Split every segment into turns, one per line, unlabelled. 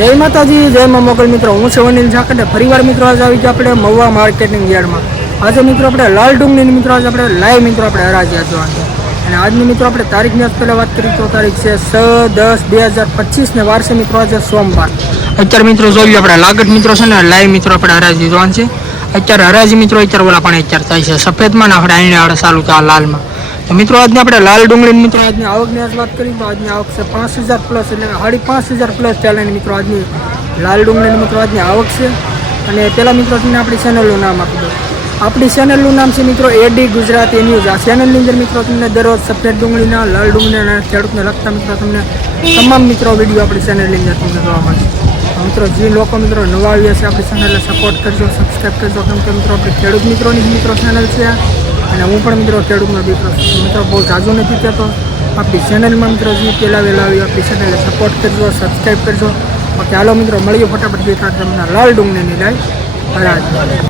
જય માતાજી, જય મા મોગલ મિત્રો. હું છું અનિલ ઝાકડે ફરીવાર મિત્રો, આજે આવી ગયા આપણે મહુવા માર્કેટિંગ યાર્ડમાં. આજે મિત્રો આપણે લાલ ડુંગની મિત્રો, આજે આપણે લાઈવ મિત્રો આપણે હરાજ્યા જોવા અને આજની મિત્રો આપણે તારીખની પહેલાં વાત કરી તો તારીખ છે છ, દસ, બે હજાર પચીસને વારસે મિત્રો, આજે સોમવાર. અત્યારે મિત્રો જોઈએ આપણે લાગત મિત્રો છે ને, લાઈવ મિત્રો આપણે હરાજી જોવાનું છે. અત્યારે હરાજી મિત્રો, અત્યારે ઓલા પણ અત્યારે થાય છે. સફેદમાં ને આપણે અહીંયા આડે ચાલુ છે આ લાલમાં. મિત્રો, આજની આપણે લાલ ડુંગળીની મિત્રો, આજની આવકની આજ વાત કરી તો આજની આવક છે પાંચ હજાર પ્લસ એટલે સાડી પાંચ હજાર પ્લસ ચાલેની મિત્રો, આજની લાલ ડુંગળીની મિત્રો, આજની આવક છે. અને પહેલાં મિત્રો, તમને આપણી ચેનલનું નામ આપી દો આપણી ચેનલનું નામ છે મિત્રો એડી ગુજરાતી ન્યૂઝ આ ચેનલની અંદર મિત્રો, તમને દરરોજ સફેદ ડુંગળીના, લાલ ડુંગળીના ખેડૂતને લગતા મિત્રો, તમને તમામ મિત્રો વીડિયો આપણી ચેનલની અંદર તમને જોવા મળશે. મિત્રો, જે લોકો મિત્રો નવા આવ્યા છે, આપણી ચેનલને સપોર્ટ કરજો સબસ્ક્રાઈબ કરજો, કેમ કે મિત્રો, આપણી ખેડૂત મિત્રોની મિત્રો ચેનલ છે. અને હું પણ મિત્રો ખેડૂતનો દીકરો મિત્રો, બહુ જાજુ નથી કહેતો. આપણી ચેનલમાં મિત્રો જે પહેલાં વહેલા આવી આપણી ચેનલને સપોર્ટ કરજો સબસ્ક્રાઈબ કરજો. ઓકે, હાલો મિત્રો, મળીએ ફટાફટ ત્રણ તમને લાલ ડુંગને નિલાય હરાજ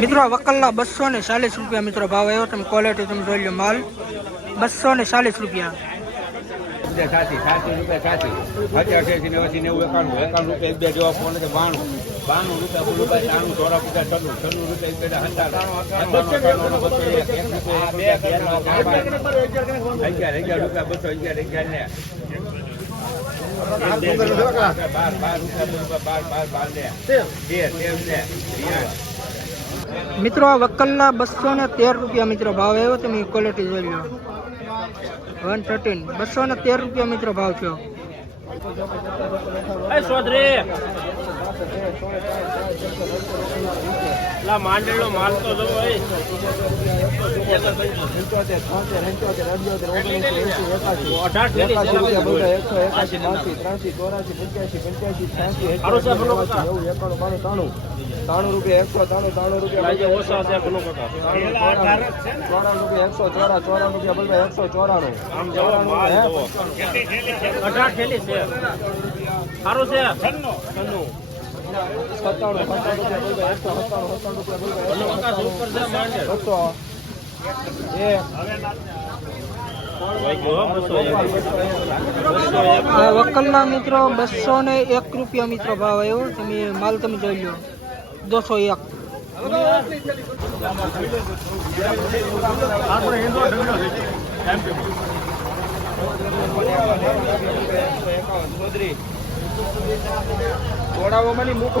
મિત્રો વકલના બસો ને ચાલીસ રૂપિયા મિત્રો ભાવ આવ્યો. તમે ક્વોલિટી તમે જોઈ લો માલ. બસો ને ચાલીસ રૂપિયા.
સાચી સાચી રૂપિયા સાચી હજાર અઠ્યાસી એક બે ફોન બાણું બાણું અગિયાર અગિયાર રૂપિયા બસો અગિયાર અગિયાર ને
મિત્રો, આ વકલના બસો ને તેર રૂપિયા મિત્રો ભાવ આવ્યો તમે ક્વોલિટી જોઈ લો. વન થર્ટીન બસો ને તેર રૂપિયા મિત્રો ભાવ થયો.
માંડેલો માલ તો જવો એ અઢાર થેલી છે,
ત્રાણું રૂપિયા એકસો ત્રાણું ત્રાણું રૂપિયા
આજે ઓછા છે ઘણો બધા
ચોરાણું રૂપિયા એકસો ચોરા ચોરાણું રૂપિયા એકસો ચોરાણું
માલ જવો અઢાર થેલી છે સારું
સત્તાણું સત્તાણું રૂપિયા બોલભાઈ એકસો સત્તાણું રૂપિયા બસો
વકલના મિત્રો બસો ને એક રૂપિયા મિત્રો ભાવ આવ્યો. તમે માલ તમે જોઈ લો. દોસો એક.
નહીં મૂકો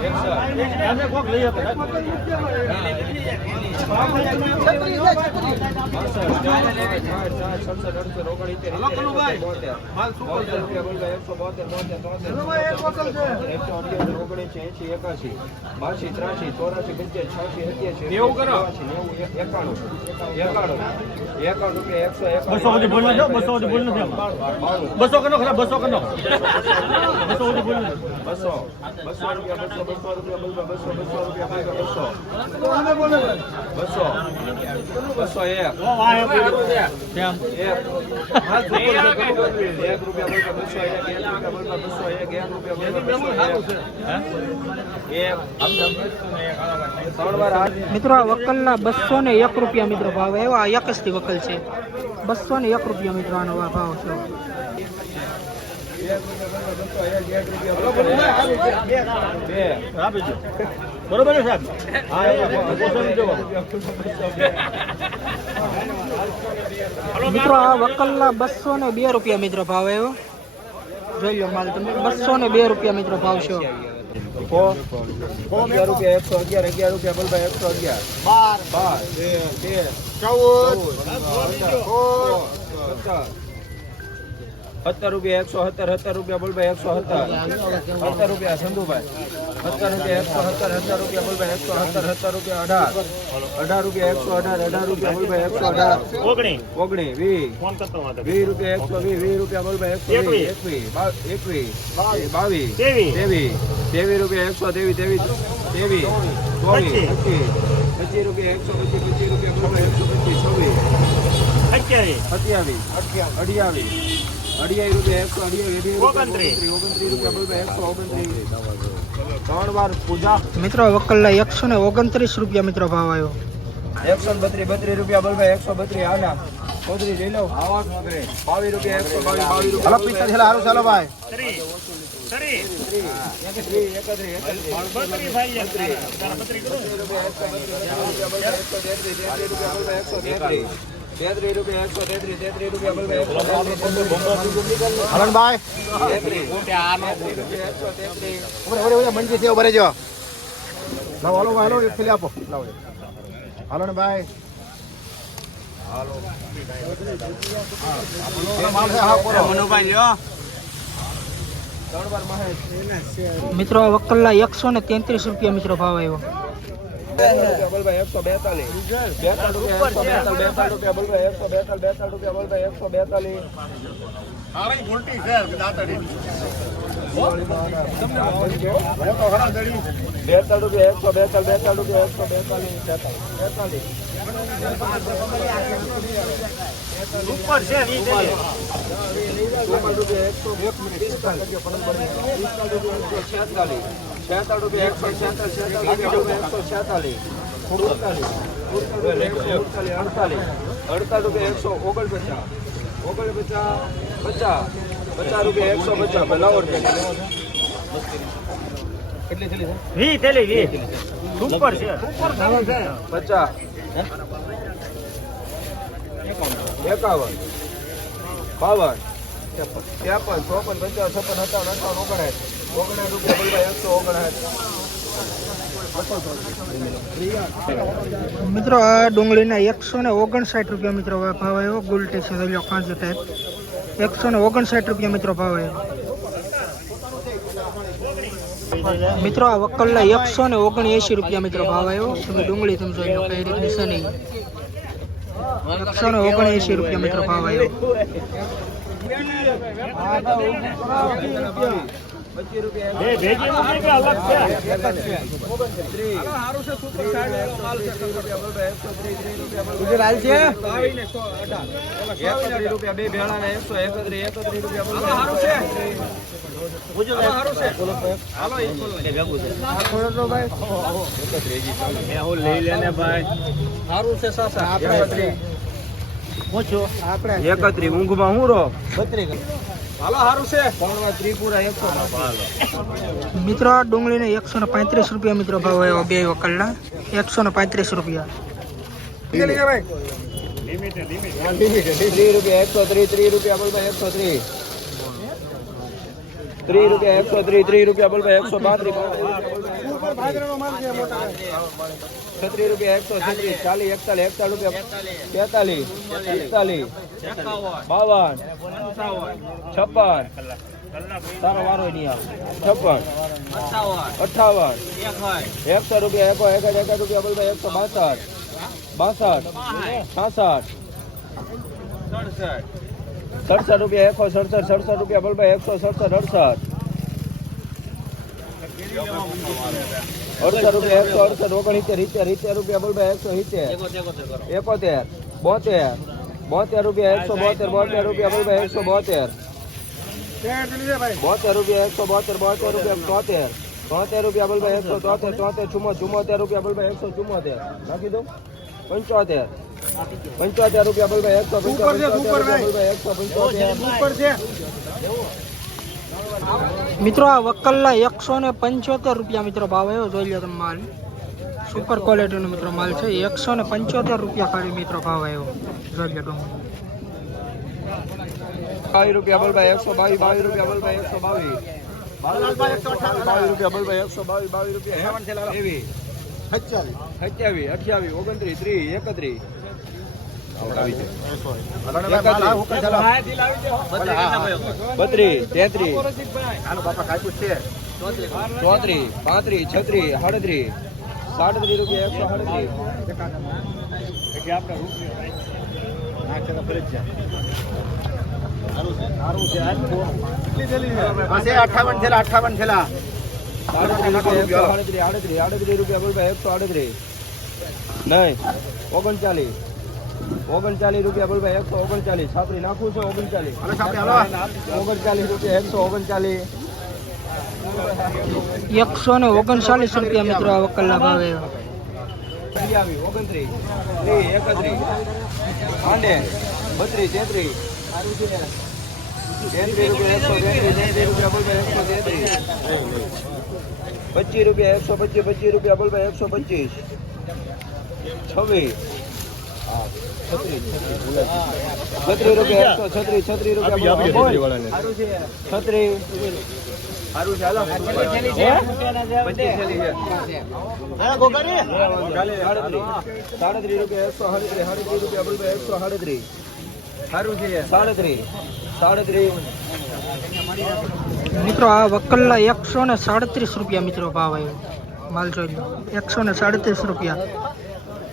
બાવન હા હા એક જ મોકલ છે આ તો લોકલ એક એક એક એક એક છે ને આ છત્રી છે એક સાઠ રૂપિયા એકસો સાઠ બાસી ત્રાસી ચોરાસી પંચ્યાસી છ્યાસી સત્યાસી નેવું કરો એકાણું એકાણું એકાણું રૂપિયા એકસો
બસો સુધી બોલ નથી, બસો સુધી બોલ નથી બસો કનો ખરા બસો કનો બસો સુધી બોલ નથી.
બસો બસો બસો બસો રૂપિયા બસો બસો બસો રૂપિયા બસો બસો બસો બસો. એક. એક. હાથ ઉપર છે, ખબર છે? એક રૂપિયા બસો બસો એક. એક રૂપિયા બસો બસો એક. એક રૂપિયા બસો બસો એક. એક. ત્રણ વાર હાથ.
મિત્રો આ વકલના બસો ને એક રૂપિયા મિત્રો ભાવ. એવા એક જ થી વકલ છે. બસો ને એક રૂપિયા મિત્રો આનો આ ભાવ છે.
બરોબર ને સાહેબ
હા એ
બસો ની જવાબ.
મિત્રો આ વકલના બસો ને બે રૂપિયા મિત્રો ભાવ આવ્યો જોઈ લો માલ તમે બસો ને બે રૂપિયા મિત્રો ભાવ છે
કો અગિયાર રૂપિયા એકસો અગિયાર અગિયાર રૂપિયા બોલભાઈ એકસો અગિયાર બાર બાર તેર ચૌદ સત્તર સત્તર રૂપિયા એકસો સત્તર સત્તર રૂપિયા બોલભાઈ એકસો સત્તર. સત્તર રૂપિયા સંધુભાઈ. સત્તર રૂપિયા એકસો સત્તર સત્તર રૂપિયા બોલભાઈ એકસો સત્તર સત્તર રૂપિયા અઢાર. અઢાર રૂપિયા એકસો અઢાર અઢાર રૂપિયા બોલભાઈ એકસો અઢાર.
ઓગણી.
ઓગણી વીસ. વીસ રૂપિયા એકસો વીસ વીસ રૂપિયા બોલભાઈ એકસો વીસ એકવીસ. એકવીસ બાવીસ.
ત્રેવીસ.
ત્રેવીસ રૂપિયા એકસો ત્રેવીસ ત્રેવીસ ત્રેવીસ ચોવીસ
પચીસ.
રૂપિયા એકસો પચીસ પચીસ રૂપિયા બોલભાઈ એકસો પચીસ ચોવીસ.
અઠ્યાવીસ.
અઠ્યાવીસ રૂપિયા એકસો અઢિયાવીસ
ઓગણત્રીસ.
ઓગણત્રીસ રૂપિયા એકસો ઓગણત્રીસ. ત્રણ વાર પૂજા.
મિત્રો વકલના એકસો ને ઓગણત્રીસ રૂપિયા મિત્રો ભાવ આવ્યો.
એકસો બત્રીસ બત્રીસ રૂપિયા બલભાઈ એકસો બત્રીસ. આના ચૌધરી લઈ લો. બાવીસ રૂપિયા એકસો બાવીસ બાવીસ રૂપિયા. સારું ચાલો ભાઈ.
ત્રીસ ત્રીસ
એકત્રીસ તેત્રીસ રૂપિયા એકસો તેત્રીસ તેત્રીસ રૂપિયા મંજી છે જો લાવો હાલો હાલો એક થેલી આપો. લાવો
મિત્રો વકલના એકસો ને તેત્રીસ રૂપિયા મિત્રો ભાવ આવ્યો.
બેતાલીસ. બેતાલીસ રૂપિયા એકસો બેતાલીસ બેતાલીસ રૂપિયા એકસો બેતાલીસ બેતાલીસ
ઉપર છે.
છેતાલીસ રૂપિયા એકસો છેતાલીસ એકસો છેતાલીસ અડતાલીસ અડતાલીસ રૂપિયા એકસો ઓગણપચાસ ઓગણપચાસ પચાસ પચાસ રૂપિયા એકસો પચાસ ભલાવડ વી થેલી
વી. ઉપર છે.
પચાસ. એકાવન. બાવન. ત્રેપન ચોપન પચાસ છપ્પન સત્તાવન અઠાવન ઓગણસાઠ. ઓગણસાઠ રૂપિયા બોલભાઈ એકસો ઓગણસાઠ.
મિત્રો આ ડુંગળીના એકસો ને ઓગણસાઠ રૂપિયા મિત્રો ભાવ આવ્યો. ગુલટી છે કાંજી ટાઈપ એકસો ને ઓગણસાઠ રૂપિયા મિત્રો ભાવ મિત્રો આ વકલના એકસો ને ઓગણએંશી રૂપિયા મિત્રો ભાવ આવ્યો તમે ડુંગળી તમે જોઈ લો કઈ રીતની છે નહીં. એકસો ને ઓગણએંશી રૂપિયા મિત્રો ભાવ આવ્યો
પચીસ રૂપિયા
બે ભેગી મૂકી કે અલગ છે?
રૂપિયા બે ભેળા ને એકસો એકત્રીસ એકત્રીસ રૂપિયા
હું લઈ લેને ભાઈ.
સારું છે સાસા
એકત્રીસ. ઊંઘમાં હું રહો? હાલો સારું છે. ત્રણ ત્રિપુરા એકસો
મિત્રો આ ડુંગળીને એકસો ને પાંત્રીસ રૂપિયા મિત્રો ભાવ આવ્યો બે વકલના એકસો ને પાંત્રીસ રૂપિયા.
રૂપિયા એકસો ત્રીસ ત્રીસ રૂપિયા બોલ ભાઈ એકસો ત્રીસ. ત્રીસ રૂપિયા એકસો ત્રીસ ત્રીસ રૂપિયા બોલ ભાઈ, એકસો પાંત્રીસ છત્રીસ રૂપિયા એકસો છત્રીસ, ચાલીસ, એકતાલીસ એકતાલીસ રૂપિયા તેતાલીસ પિસ્તાલીસ બાવન, છપ્પન. તારો વારો નહીં છપ્પન, અઠાવન, એકસો રૂપિયા, એકો એક એક રૂપિયા બોલ એકસો બાસઠ બાસઠ, છાસઠ રૂપિયા એકસો સડસઠ સડસઠ રૂપિયા બોલભાઈ એકસો સડસઠ અડસઠ અડસઠ રૂપિયા એકસો અડસઠ ઓગણસિત્તેર સિત્તેર સિત્તેર રૂપિયા બોલભાઈ એકસો સિત્તેર એકોતેર બોતેર બોતેર રૂપિયા એકસો બોતેર બોતેર રૂપિયા બોલભાઈ એકસો બોતેર બોતેર રૂપિયા એકસો બોતેર બોતેર રૂપિયા તોતેર તોતેર રૂપિયા બોલભાઈ એકસો તોતેર તોતેર ચુમ્મો ચુમ્મોતેર રૂપિયા બોલભાઈ એકસો ચુમ્મોતેર નાખી દો પંચોતેર પંચોતેર રૂપિયા પંચોતેર બોલભાઈ એકસો પંચોતેર.
મિત્રો આ વકલના એકસો ને પંચોતેર રૂપિયા મિત્રો ભાવ આવ્યો જોઈ લો તમે માલ. સુપર ક્વોલિટીનો મિત્રો માલ છે. એકસો ને પંચોતેર રૂપિયા ખાલી મિત્રો ભાવ આવ્યો. જોઈ લો તમે.
બાવીસ રૂપિયા બોલભાઈ એકસો બાવીસ બાવીસ રૂપિયા બોલભાઈ એકસો બાવીસ. બાવીસ રૂપિયા બોલભાઈ એકસો બાવીસ બાવીસ રૂપિયા. સત્યાવીસ અઠ્યાવીસ ઓગણત્રીસ ત્રીસ એકત્રીસ. બત્રીસ તેત્રીસ. ચોત્રીસ. પાંત્રીસ છત્રીસ સાડત્રીસ. સાડત્રીસ રૂપિયા એકસો સાડત્રીસ.
અઠાવન થેલા અઠાવન થેલા.
આડત્રીસ રૂપિયા. એકસો આડત્રીસ નહીં ઓગણચાલીસ. ઓગણચાલીસ રૂપિયા બોલભાઈ એકસો ઓગણચાલીસ. છાપરી નાખું છું ઓગણચાલીસ. ઓગણચાલીસ રૂપિયા એકસો ઓગણચાલીસ.
એકસો ને ઓગણચાલીસ રૂપિયા મિત્રો આ વકલના ભાવે.
ઓગણત્રીસ. ત્રીસ એકત્રીસ. આંડે બત્રીસ તેત્રીસ. તેત્રીસ રૂપિયા એકસો તેત્રીસ તેત્રીસ રૂપિયા બોલભાઈ એકસો તેત્રીસ. પચીસ રૂપિયા એકસો પચીસ પચીસ રૂપિયા બોલભાઈ એકસો પચીસ. છવ્વીસ. છત્રીસ રૂપિયા એકસો છત્રીસ છત્રીસ રૂપિયા છત્રી સારું છે. હાલો. સાડત્રીસ. રૂપિયા એકસો સાડત્રીસ સાડત્રીસ રૂપિયા એકસો સાડત્રીસ. સારું છે. સાડત્રીસ. સાડત્રીસ.
મિત્રો આ વકલના એકસો ને સાડત્રીસ રૂપિયા મિત્રો ભાવ આવ્યો. માલ જોઈ લો. એકસો ને સાડત્રીસ રૂપિયા.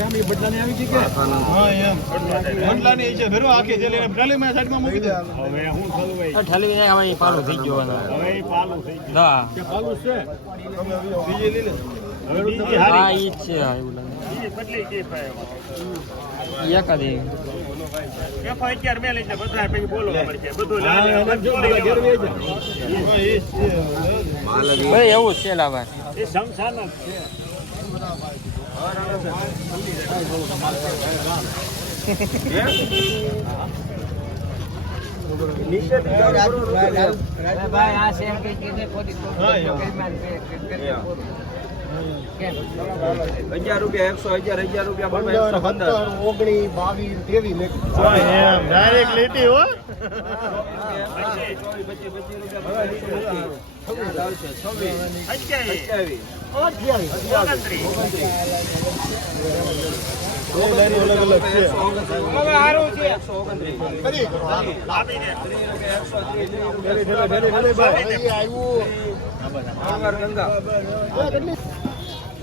એકસો ત્રીસ
હવે હું થયું હવે પાલું થઈ ગયો હવે. પાલું થઈ ગયું. હવે બીજી હારી. બીજી બદલી ગઈ ભાઈ એફ અગિયાર મેં લઈને બધા પછી બોલો પડશે બધું
એવું
એ છે.
અગિયાર રૂપિયા એકસો અગિયાર અગિયાર રૂપિયા એકસો પંદર
ડાયરેક્ટ લેટી હો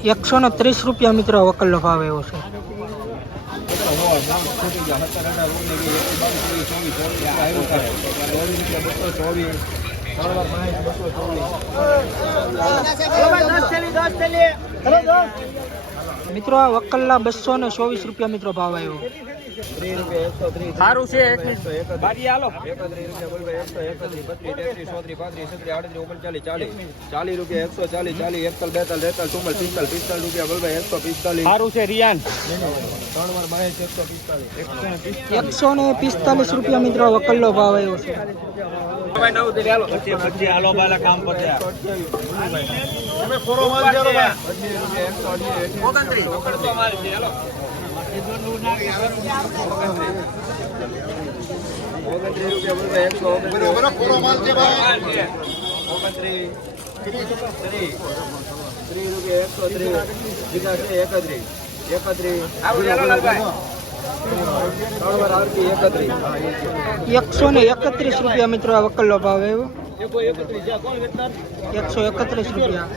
એકસો ને ત્રીસ રૂપિયા મિત્રો વકલનો ભાવ એવો છે. મિત્રો આ વકલના બસો ને ચોવીસ રૂપિયા મિત્રો ભાવ આવ્યો.
સારું છે બારી હાલો ચાલીસ ચાલીસ રૂપિયા એકસો ચાલીસ ચાલીસ એકતાલ બેતાલ તેતાલ ચુમ્માલ પિસ્તાલ પિસ્તાલ રૂપિયા બોલભાઈ એકસો પિસ્તાલીસ
સારું છે રિયાન.
એકસો એકસો ને પિસ્તાલીસ
રૂપિયા મિત્રો વકલનો ભાવ આવ્યો છે.
ઓગણત્રીસ. એકસો
ને એકત્રીસ રૂપિયા મિત્રો આ વકલ્લો ભાવ આવ્યો. એકસો એકત્રીસ રૂપિયા.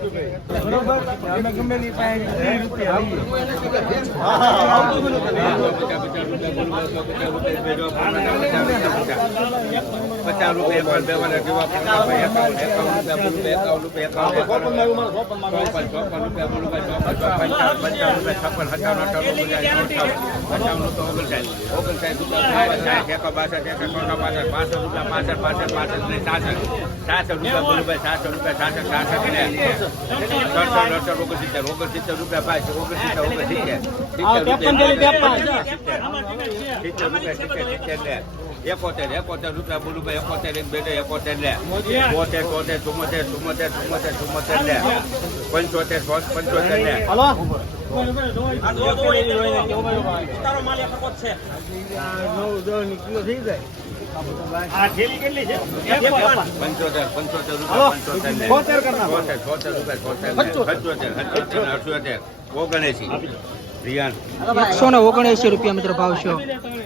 પચાસ રૂપિયા એકવાર બે એકાવન એકાવન રૂપિયા પંચાવન તો ઓગણસાઠ ઓગણસાઠ રૂપિયા સાઠ એકો રૂપિયા પાસઠ પાસઠ પાસઠ ને સાસઠ રૂપિયા બોલુભાઈ સાતસો રૂપિયા સાતસો સાતસો ને સડસઠ અડસઠ ઓગણસિત્તેર ઓગણસિત્તેર રૂપિયા પાંચ ઓગણસિત્તેર ઓગણસિત્તેર સિત્તેર રૂપિયા સિત્તેર સિત્તેર લે એકોતેર એકોતેર રૂપિયા બોલુભાઈ એકોતેર એક બેટે એકોતેર લે બોતેર તોતેર ચુમ્મોતેર ચુમ્મોતેર ચુમ્મોતેર ચુમ્મોતેર લે પંચોતેર પંચોતેર લે
આ થેલી કેટલી છે
પંચોતેર પંચોતેર રૂપિયા પંચોતેર લે છોતેર છોતેર રૂપિયા
ને મિત્રો ભાવ છે